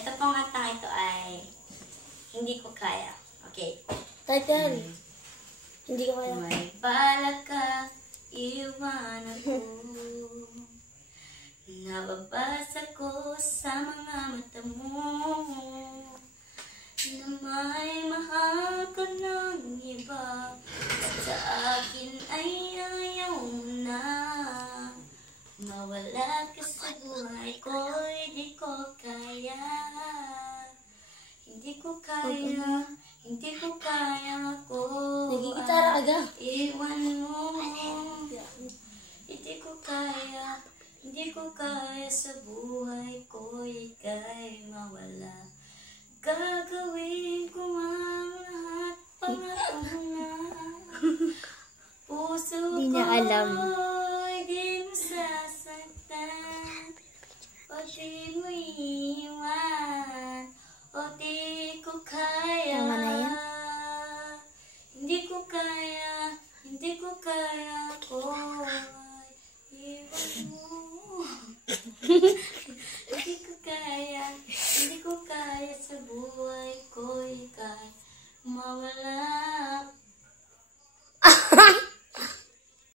Ito pong kantang ito ay Hindi Ko Kaya. Okay. Title. Hindi ko kaya. May balak ka, iwan ako. Nababasa ko sa mga mata mo na may mahal ka ng iba. Sa akin ay ayaw mo na. Mawala ka sa buhay ko, hindi ko kaya. Hindi ko kaya, hindi ko kaya ako. Nagigitara aga. Iwan mo. Hindi ko kaya, hindi ko kaya sa buhay ko, ika'y mawala. Gagawin ko ang lahat para na. Puso Di niya alam. ko'y di mo sasaktan. O di mo iwan. O di ko kaya. Tama na yan. Hindi ko kaya. Hindi ko kaya ko. Iwan mo.